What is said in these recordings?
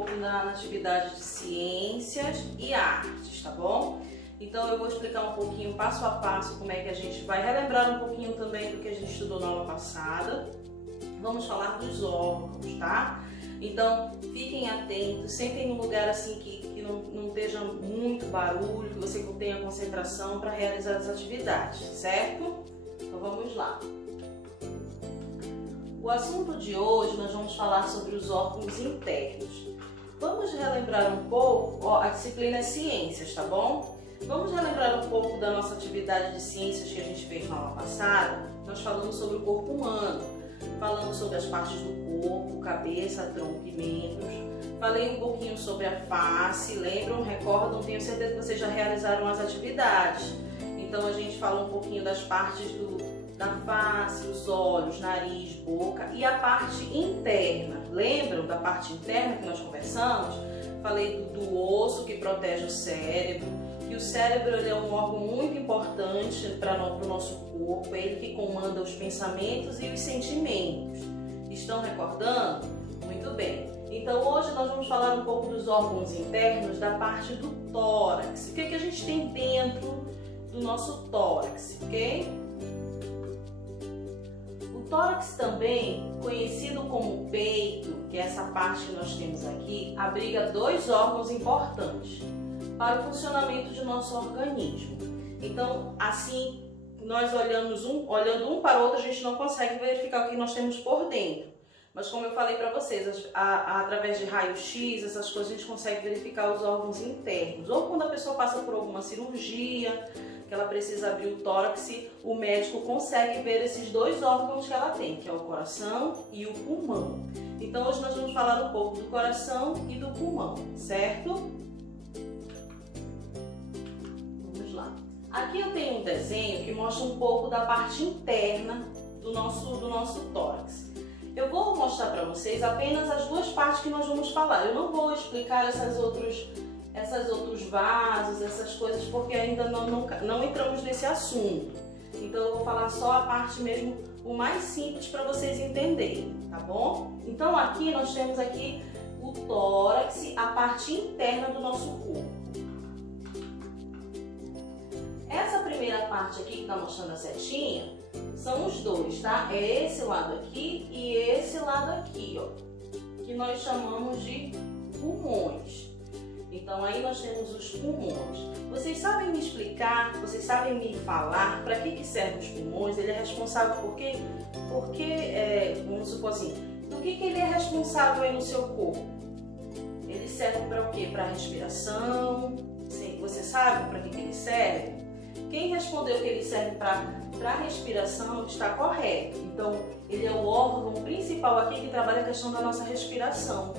pouco na atividade de ciências e artes, tá bom? Então eu vou explicar um pouquinho passo a passo como é que a gente vai relembrar um pouquinho também do que a gente estudou na aula passada. Vamos falar dos órgãos, tá? Então fiquem atentos, sentem num lugar assim que não esteja muito barulho, que você tenha concentração para realizar as atividades, certo? Então vamos lá. O assunto de hoje nós vamos falar sobre os órgãos internos. Vamos relembrar um pouco, a disciplina é ciências, tá bom? Vamos relembrar um pouco da nossa atividade de ciências que a gente fez na aula passada. Nós falamos sobre o corpo humano, falamos sobre as partes do corpo, cabeça, tronco e membros. Falei um pouquinho sobre a face, lembram, recordam? Tenho certeza que vocês já realizaram as atividades. Então a gente fala um pouquinho das partes da face, os olhos, nariz, boca e a parte interna. Lembram da parte interna que nós conversamos? Falei do osso que protege o cérebro, que o cérebro ele é um órgão muito importante para o nosso corpo, é ele que comanda os pensamentos e os sentimentos. Estão recordando? Muito bem. Então hoje nós vamos falar um pouco dos órgãos internos da parte do tórax. O que a gente tem dentro do nosso tórax, ok? O tórax também, conhecido como peito, que é essa parte que nós temos aqui, abriga dois órgãos importantes para o funcionamento de nosso organismo. Então, assim, nós olhando um para o outro, a gente não consegue verificar o que nós temos por dentro. Mas como eu falei para vocês, através de raio-x, essas coisas a gente consegue verificar os órgãos internos. Ou quando a pessoa passa por alguma cirurgia, que ela precisa abrir o tórax, o médico consegue ver esses dois órgãos que ela tem, que é o coração e o pulmão. Então hoje nós vamos falar um pouco do coração e do pulmão, certo? Vamos lá. Aqui eu tenho um desenho que mostra um pouco da parte interna do nosso tórax. Eu vou mostrar para vocês apenas as duas partes que nós vamos falar. Eu não vou explicar esses outros vasos, essas coisas, porque ainda não entramos nesse assunto. Então eu vou falar só a parte mesmo, o mais simples para vocês entenderem, tá bom? Então aqui nós temos aqui o tórax, a parte interna do nosso corpo. Essa primeira parte aqui que está mostrando a setinha, são os dois, tá? É esse lado aqui e esse lado aqui, ó, que nós chamamos de pulmões. Então aí nós temos os pulmões. Vocês sabem me explicar, vocês sabem me falar para que servem os pulmões? Ele é responsável por quê? Porque, vamos supor assim, do que ele é responsável aí no seu corpo? Ele serve para o quê? Para a respiração? Você sabe para que ele serve? Quem respondeu que ele serve para a respiração está correto. Então, ele é o órgão principal aqui que trabalha a questão da nossa respiração.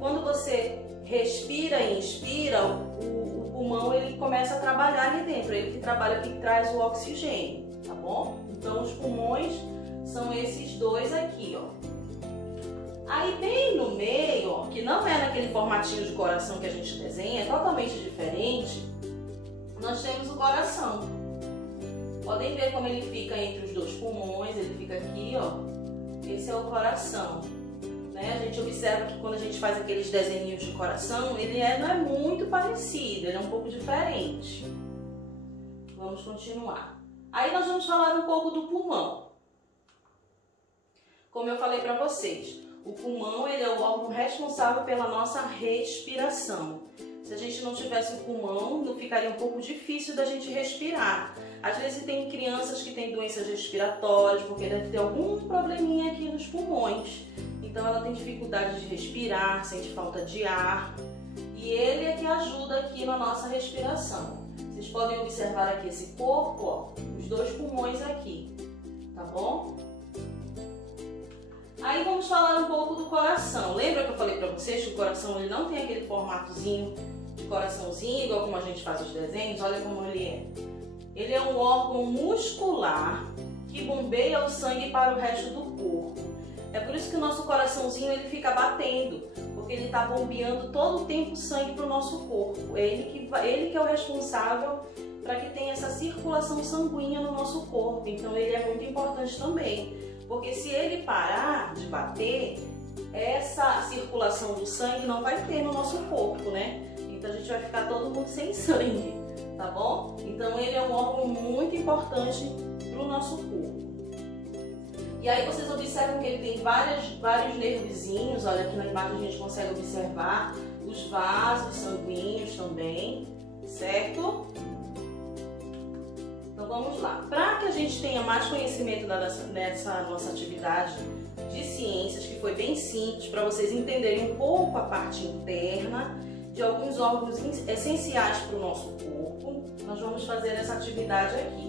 Quando você respira e inspira, o pulmão ele começa a trabalhar ali dentro. Ele que trabalha, que traz o oxigênio, tá bom? Então, os pulmões são esses dois aqui, ó. Aí, bem no meio, ó, que não é naquele formatinho de coração que a gente desenha, é totalmente diferente, nós temos o coração. Podem ver como ele fica entre os dois pulmões, ele fica aqui, ó. Esse é o coração, né? A gente observa que quando a gente faz aqueles desenhos de coração, ele não é muito parecido, ele é um pouco diferente. Vamos continuar. Aí nós vamos falar um pouco do pulmão. Como eu falei para vocês, o pulmão ele é o órgão responsável pela nossa respiração. Se a gente não tivesse o pulmão, não ficaria um pouco difícil da gente respirar. Às vezes tem crianças que têm doenças respiratórias, porque deve ter algum probleminha aqui nos pulmões. Então ela tem dificuldade de respirar, sente falta de ar. E ele é que ajuda aqui na nossa respiração. Vocês podem observar aqui esse corpo, ó, os dois pulmões aqui, tá bom? Aí vamos falar um pouco do coração. Lembra que eu falei para vocês que o coração ele não tem aquele formatozinho de coraçãozinho, igual como a gente faz os desenhos? Olha como ele é. Ele é um órgão muscular que bombeia o sangue para o resto do corpo. É por isso que o nosso coraçãozinho ele fica batendo, porque ele está bombeando todo o tempo sangue para o nosso corpo. É ele que é o responsável para que tenha essa circulação sanguínea no nosso corpo. Então ele é muito importante também, porque se ele parar de bater, essa circulação do sangue não vai ter no nosso corpo, né? Então a gente vai ficar todo mundo sem sangue, tá bom? Então ele é um órgão muito importante para o nosso corpo. E aí vocês observam que ele tem vários nervozinhos, olha aqui na imagem a gente consegue observar os vasos sanguíneos também, certo? Então vamos lá. Para que a gente tenha mais conhecimento nessa nossa atividade de ciências, que foi bem simples, para vocês entenderem um pouco a parte interna de alguns órgãos essenciais para o nosso corpo, nós vamos fazer essa atividade aqui.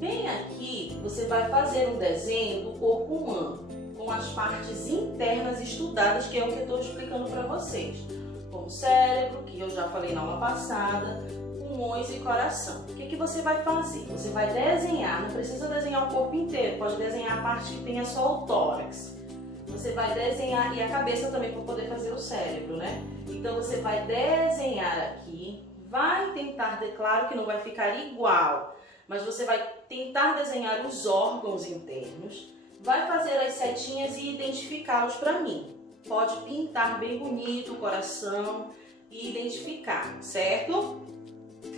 Bem aqui, você vai fazer um desenho do corpo humano, com as partes internas estudadas, que é o que eu estou explicando para vocês. Como o cérebro, que eu já falei na aula passada, pulmões e coração. O que você vai fazer? Você vai desenhar, não precisa desenhar o corpo inteiro, pode desenhar a parte que tenha só o tórax. Você vai desenhar, e a cabeça também para poder fazer o cérebro, né? Então você vai desenhar aqui, vai tentar, claro que não vai ficar igual, mas você vai tentar desenhar os órgãos internos, vai fazer as setinhas e identificá-los para mim. Pode pintar bem bonito o coração e identificar, certo?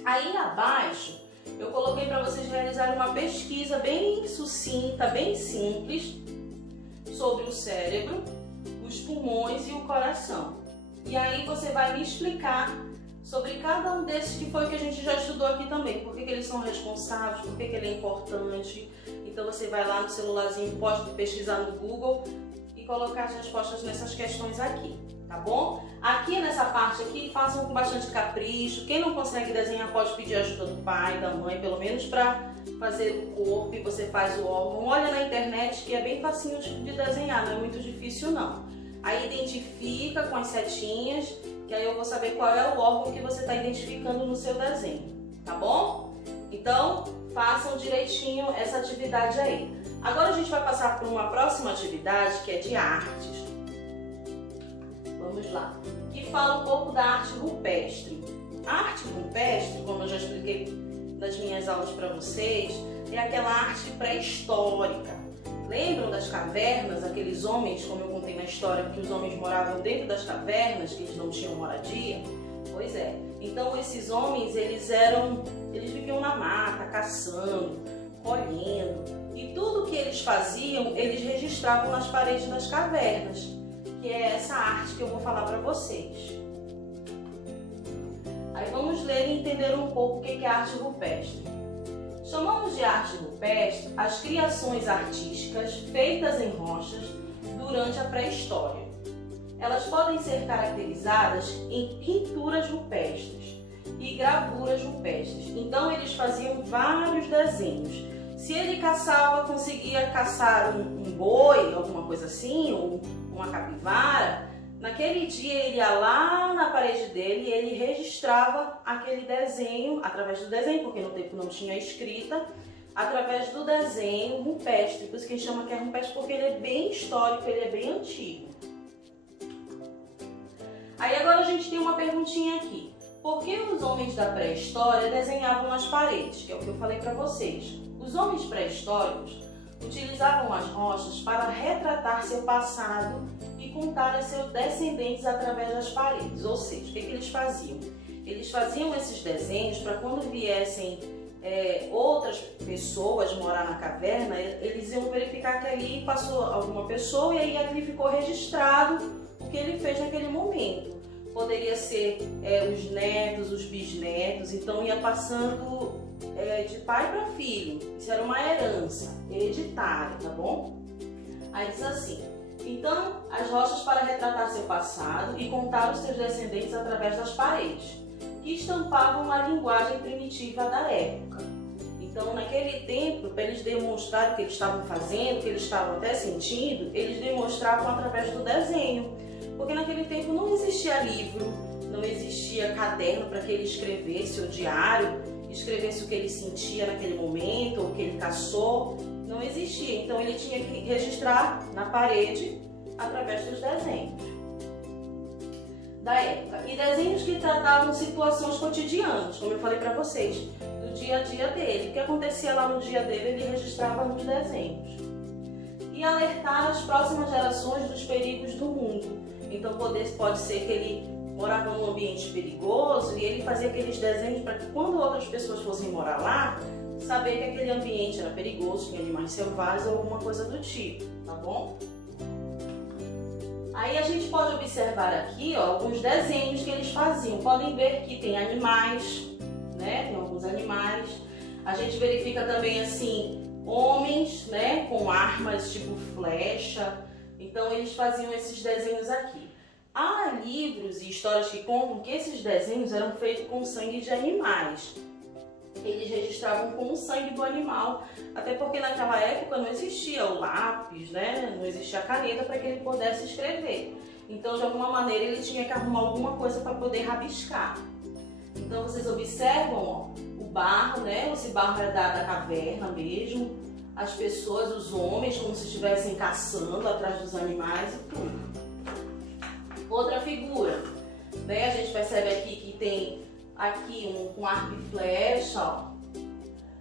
Aí abaixo eu coloquei para vocês realizarem uma pesquisa bem sucinta, bem simples, sobre o cérebro, os pulmões e o coração. E aí você vai me explicar sobre cada um desses, que foi o que a gente já estudou aqui também. Por que eles são responsáveis, por que ele é importante. Então você vai lá no celularzinho, pode pesquisar no Google e colocar as respostas nessas questões aqui, tá bom? Aqui nessa parte aqui, façam com bastante capricho. Quem não consegue desenhar pode pedir ajuda do pai, da mãe, pelo menos para fazer o corpo, e você faz o órgão. Olha na internet que é bem facinho de desenhar, não é muito difícil não. Aí identifica com as setinhas, que aí eu vou saber qual é o órgão que você está identificando no seu desenho, tá bom? Então, façam direitinho essa atividade aí. Agora a gente vai passar por uma próxima atividade que é de artes. Vamos lá. Que fala um pouco da arte rupestre. A arte rupestre, como eu já expliquei nas minhas aulas para vocês, é aquela arte pré-histórica. Lembram das cavernas, aqueles homens, como eu contei na história, que os homens moravam dentro das cavernas, que eles não tinham moradia? Pois é. Então esses homens, eles viviam na mata, caçando, colhendo, e tudo que eles faziam, eles registravam nas paredes das cavernas, que é essa arte que eu vou falar para vocês. Aí vamos ler e entender um pouco o que é arte rupestre. Chamamos de arte rupestre as criações artísticas feitas em rochas durante a pré-história. Elas podem ser caracterizadas em pinturas rupestres e gravuras rupestres. Então eles faziam vários desenhos. Se ele caçava, conseguia caçar um boi, alguma coisa assim, ou uma capivara, naquele dia ele ia lá na parede dele e ele registrava aquele desenho, através do desenho, porque no tempo não tinha escrita, através do desenho rupestre. Por isso que a gente chama que é rupestre, porque ele é bem histórico, ele é bem antigo. Aí agora a gente tem uma perguntinha aqui. Por que os homens da pré-história desenhavam nas paredes? Que é o que eu falei para vocês. Os homens pré-históricos utilizavam as rochas para retratar seu passado e contar a seus descendentes através das paredes. Ou seja, o que eles faziam? Eles faziam esses desenhos para quando viessem outras pessoas morar na caverna, eles iam verificar que ali passou alguma pessoa e aí ali ficou registrado o que ele fez naquele momento. Poderia ser os netos, os bisnetos, então ia passando de pai para filho. Isso era uma herança hereditária, tá bom? Aí diz assim: então, as rochas para retratar seu passado e contar os seus descendentes através das paredes, que estampavam a linguagem primitiva da época. Então, naquele tempo, para eles demonstrarem o que eles estavam fazendo, o que eles estavam até sentindo, eles demonstravam através do desenho. Porque naquele tempo não existia livro, não existia caderno para que ele escrevesse, ou diário, escrevesse o que ele sentia naquele momento, ou o que ele caçou. Não existia. Então ele tinha que registrar na parede através dos desenhos da época. E desenhos que tratavam situações cotidianas, como eu falei para vocês, do dia a dia dele. O que acontecia lá no dia dele, ele registrava nos desenhos. E e alertar as próximas gerações dos perigos do mundo. Então pode ser que ele morava num ambiente perigoso e ele fazia aqueles desenhos para que quando outras pessoas fossem morar lá, saber que aquele ambiente era perigoso, tinha animais selvagens ou alguma coisa do tipo, tá bom? Aí a gente pode observar aqui, ó, alguns desenhos que eles faziam. Podem ver que tem animais, né? Tem alguns animais. A gente verifica também assim, homens, né? Com armas tipo flecha. Então eles faziam esses desenhos aqui. Há livros e histórias que contam que esses desenhos eram feitos com sangue de animais. Eles registravam com o sangue do animal, até porque naquela época não existia o lápis, né? Não existia a caneta para que ele pudesse escrever. Então, de alguma maneira, ele tinha que arrumar alguma coisa para poder rabiscar. Então, vocês observam, ó, o barro, né? Esse barro é da caverna mesmo. As pessoas, os homens, como se estivessem caçando atrás dos animais e tudo. Outra figura, né? A gente percebe aqui que tem aqui um com arco e flecha, ó.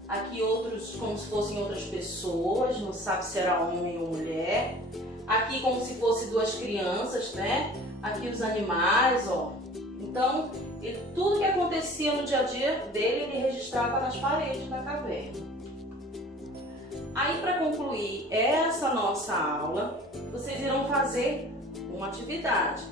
Aqui outros como se fossem outras pessoas, não sabe se era homem ou mulher. Aqui como se fossem duas crianças, né? Aqui os animais, ó. Então, tudo que acontecia no dia a dia dele, ele registrava nas paredes da caverna. Aí, para concluir essa nossa aula, vocês irão fazer uma atividade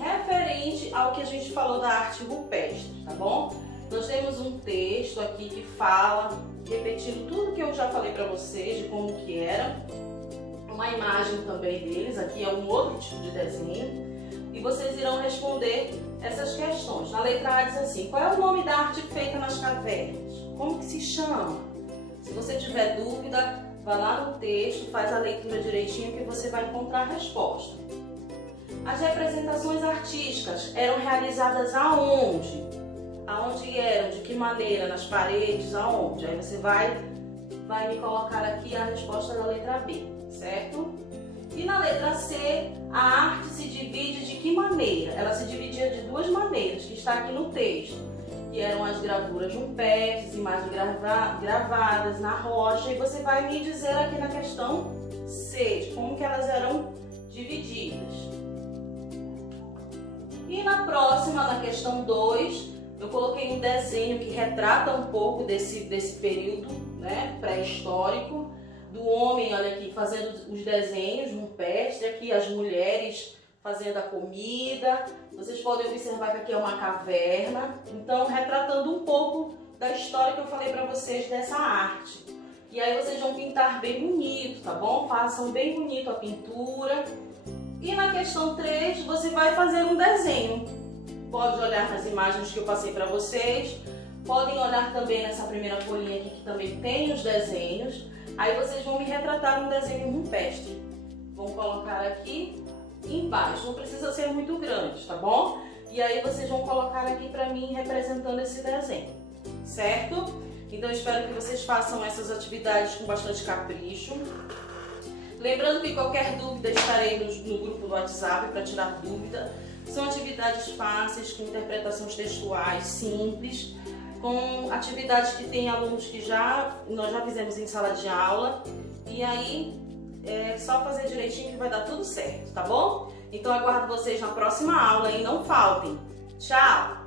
referente ao que a gente falou da arte rupestre, tá bom? Nós temos um texto aqui que fala, repetindo tudo que eu já falei para vocês de como que era, uma imagem também deles, aqui é um outro tipo de desenho, e vocês irão responder essas questões. Na letra A diz assim, qual é o nome da arte feita nas cavernas? Como que se chama? Se você tiver dúvida, vai lá no texto, faz a leitura direitinho que você vai encontrar a resposta. As representações artísticas eram realizadas aonde? Aonde eram? De que maneira? Nas paredes? Aonde? Aí você vai me colocar aqui a resposta da letra B, certo? E na letra C, a arte se divide de que maneira? Ela se dividia de duas maneiras, que está aqui no texto, que eram as gravuras rupestres, imagens gravadas na rocha, e você vai me dizer aqui na questão C, de como que elas eram divididas. E na próxima, na questão 2, eu coloquei um desenho que retrata um pouco desse período, né, pré-histórico, do homem, olha aqui, fazendo os desenhos rupestres, aqui as mulheres fazendo a comida. Vocês podem observar que aqui é uma caverna, então retratando um pouco da história que eu falei para vocês dessa arte. E aí vocês vão pintar bem bonito, tá bom? Façam bem bonito a pintura. E na questão 3, você vai fazer um desenho. Pode olhar nas imagens que eu passei para vocês. Podem olhar também nessa primeira folhinha aqui que também tem os desenhos. Aí vocês vão me retratar um desenho rupestre. Vão colocar aqui embaixo. Não precisa ser muito grande, tá bom? E aí vocês vão colocar aqui para mim representando esse desenho, certo? Então eu espero que vocês façam essas atividades com bastante capricho. Lembrando que qualquer dúvida estarei no grupo do WhatsApp para tirar dúvida. São atividades fáceis, com interpretações textuais simples, com atividades que tem alunos que nós já fizemos em sala de aula. E aí é só fazer direitinho que vai dar tudo certo, tá bom? Então aguardo vocês na próxima aula e não faltem. Tchau!